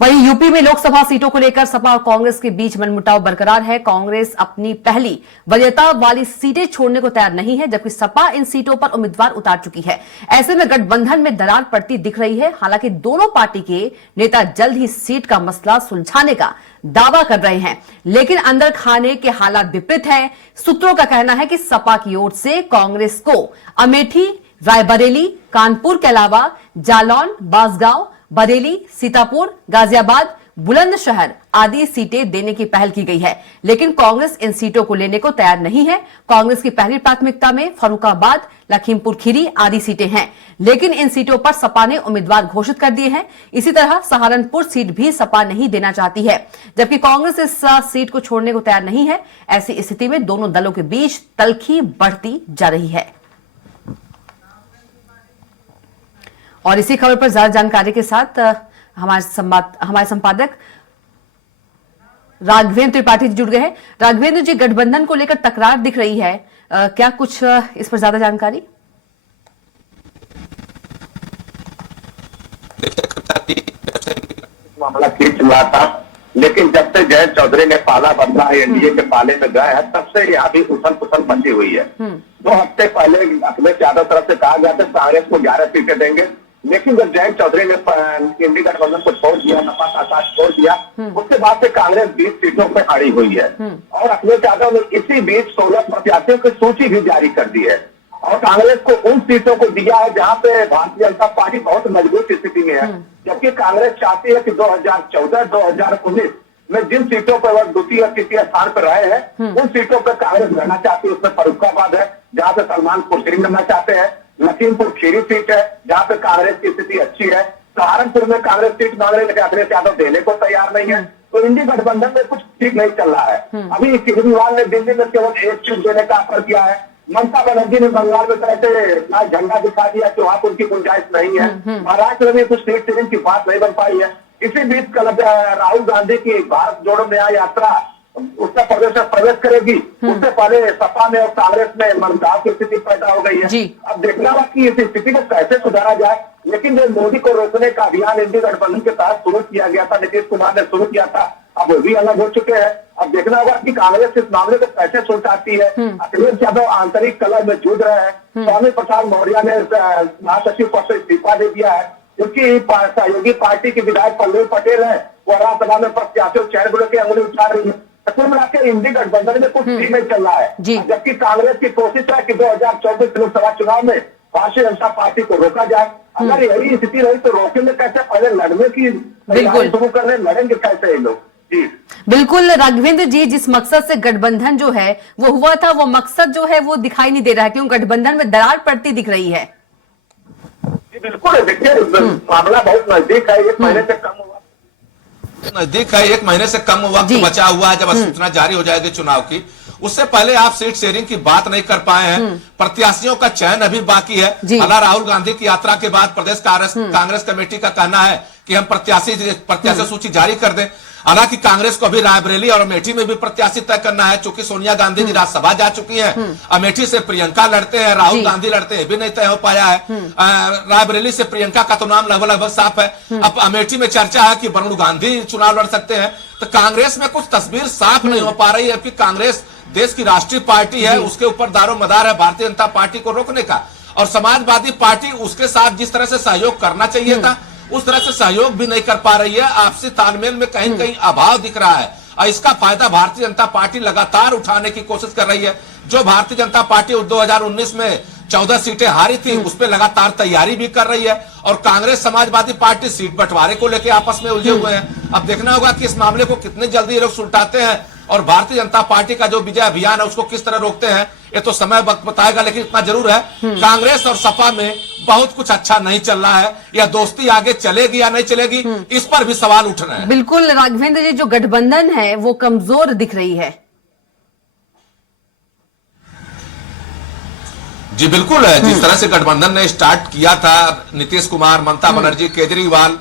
वहीं यूपी में लोकसभा सीटों को लेकर सपा और कांग्रेस के बीच मनमुटाव बरकरार है। कांग्रेस अपनी पहली वरीयता वाली सीटें छोड़ने को तैयार नहीं है, जबकि सपा इन सीटों पर उम्मीदवार उतार चुकी है। ऐसे में गठबंधन में दरार पड़ती दिख रही है। हालांकि दोनों पार्टी के नेता जल्द ही सीट का मसला सुलझाने का दावा कर रहे हैं, लेकिन अंदर खाने के हालात विपरीत हैं। सूत्रों का कहना है कि सपा की ओर से कांग्रेस को अमेठी, रायबरेली, कानपुर के अलावा जालौन, बांसगांव, बरेली, सीतापुर, गाजियाबाद, बुलंदशहर आदि सीटें देने की पहल की गई है, लेकिन कांग्रेस इन सीटों को लेने को तैयार नहीं है। कांग्रेस की पहली प्राथमिकता में फर्रुखाबाद, लखीमपुर खीरी आदि सीटें हैं, लेकिन इन सीटों पर सपा ने उम्मीदवार घोषित कर दिए हैं। इसी तरह सहारनपुर सीट भी सपा नहीं देना चाहती है, जबकि कांग्रेस इस सीट को छोड़ने को तैयार नहीं है। ऐसी स्थिति में दोनों दलों के बीच तल्खी बढ़ती जा रही है। और इसी खबर पर ज्यादा जानकारी के साथ हमारे संपादक राघवेंद्र त्रिपाठी जी जुड़ गए हैं। राघवेंद्र जी, गठबंधन को लेकर तकरार दिख रही है, क्या कुछ इस पर ज्यादा जानकारी? मामला खींच रहा था, लेकिन जब से जयंत चौधरी ने पाला बदला है, एनडीए के पाले में गए हैं, तब से यहाँ भी उथल पुथल बंधी हुई है। 2 हफ्ते पहले अखिलेश यादव तरफ से कहा गया था कांग्रेस को 11 सीटें देंगे, लेकिन जब जयंत चौधरी ने इंडी गठबंधन को छोड़ दिया, सपा का साथ छोड़ दिया, उसके बाद से कांग्रेस 20 सीटों पर अड़ी हुई है। और अखिलेश यादव ने इसी बीच 16 प्रत्याशियों की सूची भी जारी कर दी है और कांग्रेस को उन सीटों को दिया है जहां पे भारतीय जनता पार्टी बहुत मजबूत स्थिति में है। जबकि कांग्रेस चाहती है कि 2014-2019 में जिन सीटों पर वह द्वितीय और तृतीय स्थान पर रहे हैं, उन सीटों पर कांग्रेस रहना चाहती है। उसमें फर्रुखाबाद है जहां पे सलमान खुर्शीद रहना चाहते हैं, लखीमपुर खीरी सीट है जहां पे कांग्रेस की स्थिति अच्छी है, सहारनपुर में कांग्रेस सीट मांग रही है, अखिलेश यादव देने को तैयार नहीं है। तो इंडी गठबंधन में कुछ ठीक नहीं चल रहा है। अभी केजरीवाल ने दिल्ली में केवल 1 सीट देने का ऑफर किया है। ममता बनर्जी ने बंगाल में कहते झंडा दिखा दिया कि वहां पर उनकी गुंजाइश नहीं है। महाराष्ट्र में भी कुछ सीट शेयरिंग की बात नहीं बन पाई है। इसी बीच कल राहुल गांधी की भारत जोड़ो न्याय यात्रा उत्तर प्रदेश में प्रवेश करेगी, उससे पहले सपा में और कांग्रेस में मनमुटाव की स्थिति पैदा हो गई है। अब देखना होगा कि इस स्थिति को कैसे सुधारा जाए। लेकिन जो मोदी को रोकने का अभियान इंडी गठबंधन के तहत शुरू किया गया था, नीतीश कुमार ने शुरू किया था, अब वो भी अलग हो चुके हैं। अब देखना होगा कि कांग्रेस इस मामले को कैसे सुलझाती है। अखिलेश यादव आंतरिक कलह में जूझ रहे हैं। स्वामी प्रसाद मौर्य ने महासचिव पद से इस्तीफा दे दिया है, क्योंकि सहयोगी पार्टी की विधायक पल्लवी पटेल है, वो राज्यसभा में प्रत्याशियों चयन को लेकर अंगुली उठा रही है। कुल मिलाकर इंडी गठबंधन में कुछ ठीक नहीं चल रहा है, जबकि कांग्रेस की कोशिश है कि 2024 लोकसभा चुनाव में भारतीय जनता पार्टी को रोका जाए। अगर यही स्थिति रही तो रोकेंगे कैसे? पहले लड़ने की तैयारी शुरू कर रहे, लड़ेंगे कैसे ये लोग? जी बिल्कुल राघवेंद्र जी, जिस मकसद से गठबंधन जो है वो हुआ था, वो मकसद जो है वो दिखाई नहीं दे रहा है, क्यों गठबंधन में दरार पड़ती दिख रही है। जी बिल्कुल, देखिए मामला बहुत नजदीक है, 1 महीने से कम हुआ, नजदीक है, 1 महीने से कम वक्त बचा हुआ है जब सूचना जारी हो जाएगी चुनाव की। उससे पहले आप सीट शेयरिंग की बात नहीं कर पाए हैं। प्रत्याशियों का चयन अभी बाकी है। हालांकि राहुल गांधी की यात्रा के बाद प्रदेश कांग्रेस कमेटी का कहना है कि हम प्रत्याशी सूची जारी कर दें। हालांकि कांग्रेस को अभी रायबरेली और अमेठी में भी प्रत्याशी तय करना है, चूंकि सोनिया गांधी जी राज्यसभा जा चुकी हैं। अमेठी से प्रियंका लड़ते हैं, राहुल गांधी लड़ते हैं, भी नहीं तय हो पाया है। रायबरेली से प्रियंका का तो नाम लगभग साफ है। अब अमेठी में चर्चा है कि वरुण गांधी चुनाव लड़ सकते हैं। तो कांग्रेस में कुछ तस्वीर साफ नहीं हो पा रही है कि कांग्रेस देश की राष्ट्रीय पार्टी है, उसके ऊपर दारोमदार है भारतीय जनता पार्टी को रोकने का, और समाजवादी पार्टी उसके साथ जिस तरह से सहयोग करना चाहिए था उस तरह से सहयोग भी नहीं कर पा रही है। आपसी तालमेल में कहीं न कहीं अभाव दिख रहा है, और इसका फायदा भारतीय जनता पार्टी लगातार उठाने की कोशिश कर रही है। जो भारतीय जनता पार्टी 2019 में 14 सीटें हारी थी, उस पर लगातार तैयारी भी कर रही है, और कांग्रेस समाजवादी पार्टी सीट बंटवारे को लेकर आपस में उलझे हुए हैं। अब देखना होगा कि इस मामले को कितनी जल्दी ये लोग सुलझाते हैं और भारतीय जनता पार्टी का जो विजय अभियान है उसको किस तरह रोकते हैं, ये तो समय वक्त बताएगा। लेकिन इतना जरूर है, कांग्रेस और सपा में बहुत कुछ अच्छा नहीं चल रहा है। या दोस्ती आगे चलेगी या नहीं चलेगी, इस पर भी सवाल उठ रहे हैं। बिल्कुल राघवेंद्र जी, जो गठबंधन है वो कमजोर दिख रही है। जी बिल्कुल है, जिस तरह से गठबंधन ने स्टार्ट किया था, नीतीश कुमार, ममता बनर्जी, केजरीवाल,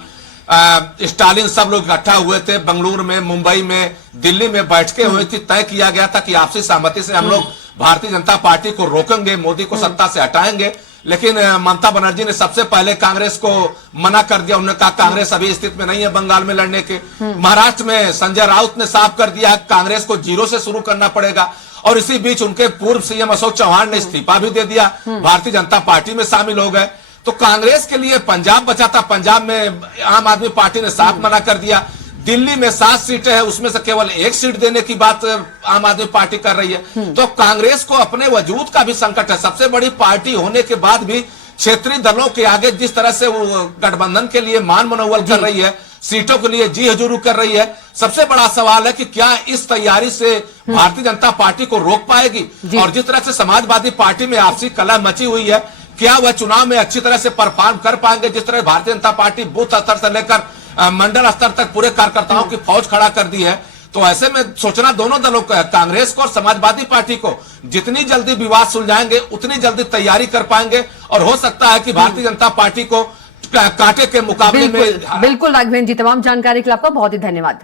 स्टालिन, सब लोग इकट्ठा हुए थे बंगलुरु में, मुंबई में, दिल्ली में बैठकें हुई थी। तय किया गया था कि आपसी सहमति से हम लोग भारतीय जनता पार्टी को रोकेंगे, मोदी को सत्ता से हटाएंगे। लेकिन ममता बनर्जी ने सबसे पहले कांग्रेस को मना कर दिया। उन्होंने कहा कांग्रेस अभी स्थिति में नहीं है बंगाल में लड़ने के। महाराष्ट्र में संजय राउत ने साफ कर दिया कांग्रेस को जीरो से शुरू करना पड़ेगा। और इसी बीच उनके पूर्व सीएम अशोक चौहान ने इस्तीफा भी दे दिया, भारतीय जनता पार्टी में शामिल हो गए। तो कांग्रेस के लिए पंजाब बचा था, पंजाब में आम आदमी पार्टी ने साफ मना कर दिया। दिल्ली में 7 सीटें हैं, उसमें से केवल 1 सीट देने की बात आम आदमी पार्टी कर रही है। तो कांग्रेस को अपने वजूद का भी संकट है। सबसे बड़ी पार्टी होने के बाद भी क्षेत्रीय दलों के आगे जिस तरह से वो गठबंधन के लिए मान मनोवल कर रही है, सीटों के लिए जी हजूरी कर रही है, सबसे बड़ा सवाल है कि क्या इस तैयारी से भारतीय जनता पार्टी को रोक पाएगी। और जिस तरह से समाजवादी पार्टी में आपसी कलह मची हुई है, क्या वह चुनाव में अच्छी तरह से परफॉर्म कर पाएंगे। जिस तरह भारतीय जनता पार्टी बूथ स्तर से लेकर मंडल स्तर तक पूरे कार्यकर्ताओं की फौज खड़ा कर दी है। तो ऐसे में सोचना दोनों दलों का है, कांग्रेस को और समाजवादी पार्टी को, जितनी जल्दी विवाद सुलझाएंगे उतनी जल्दी तैयारी कर पाएंगे। और हो सकता है कि भारतीय जनता पार्टी को कांटे के मुकाबले में। बिल्कुल राघवेंद्र जी, तमाम जानकारी के लिए आपका बहुत ही धन्यवाद।